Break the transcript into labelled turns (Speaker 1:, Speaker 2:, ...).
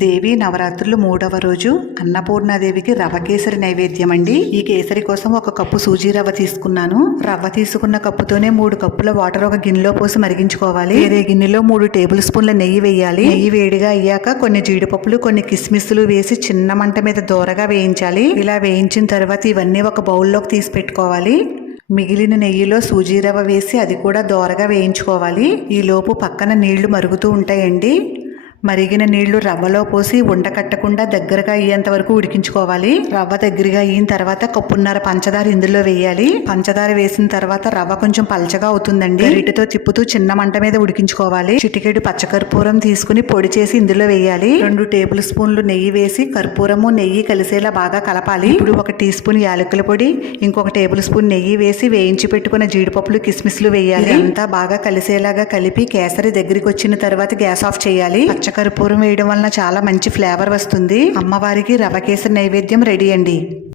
Speaker 1: దేవి నవరాత్రులు మూడవ రోజు అన్నపూర్ణాదేవికి రవ్వ కేసరి నైవేద్యం అండి ఈ కేసరి కోసం ఒక కప్పు సూజీ రవ్వ తీసుకున్నాను. రవ్వ తీసుకున్న కప్పుతోనే మూడు కప్పుల వాటర్ ఒక గిన్నెలో పోసి మరిగించుకోవాలి. వేరే గిన్నెలో మూడు టేబుల్ స్పూన్ల నెయ్యి వేయాలి. నెయ్యి వేడిగా అయ్యాక కొన్ని జీడిపప్పులు కొన్ని కిస్మిస్లు వేసి చిన్న మంట మీద దోరగా వేయించాలి. ఇలా వేయించిన తర్వాత ఇవన్నీ ఒక బౌల్లోకి తీసి పెట్టుకోవాలి. మిగిలిన నెయ్యిలో సూజీ రవ్వ వేసి అది కూడా దోరగా వేయించుకోవాలి. ఈ లోపు పక్కన నీళ్ళు మరుగుతూ ఉంటాయండి. మరిగిన నీళ్ళు రవ్వలో పోసి ఉండకట్టకుండా దగ్గరగా అయ్యేంత వరకు ఉడికించుకోవాలి. రవ్వ దగ్గరగా అయిన తర్వాత కప్పున్నర పంచదార ఇందులో వేయాలి. పంచదార వేసిన తర్వాత రవ్వ కొంచెం పలచగా అవుతుందండి. వీటితో తిప్పుతూ చిన్న మంట మీద ఉడికించుకోవాలి. చిటికెడు పచ్చకర్పూరం తీసుకుని పొడి చేసి ఇందులో వేయాలి. రెండు టేబుల్ స్పూన్లు నెయ్యి వేసి కర్పూరము నెయ్యి కలిసేలా బాగా కలపాలి. ఇప్పుడు ఒక టీ స్పూన్ యాలకుల పొడి ఇంకొక టేబుల్ స్పూన్ నెయ్యి వేసి వేయించి పెట్టుకున్న జీడిపప్పులు కిస్మిస్లు వేయాలి. అంతా బాగా కలిసేలాగా కలిపి కేసరి దగ్గరికి వచ్చిన తర్వాత గ్యాస్ ఆఫ్ చేయాలి. పచ్చకర్పూరం వేయడం వలన చాలా మంచి ఫ్లేవర్ వస్తుంది. అమ్మవారికి రవ కేసరి నైవేద్యం రెడీ అండి.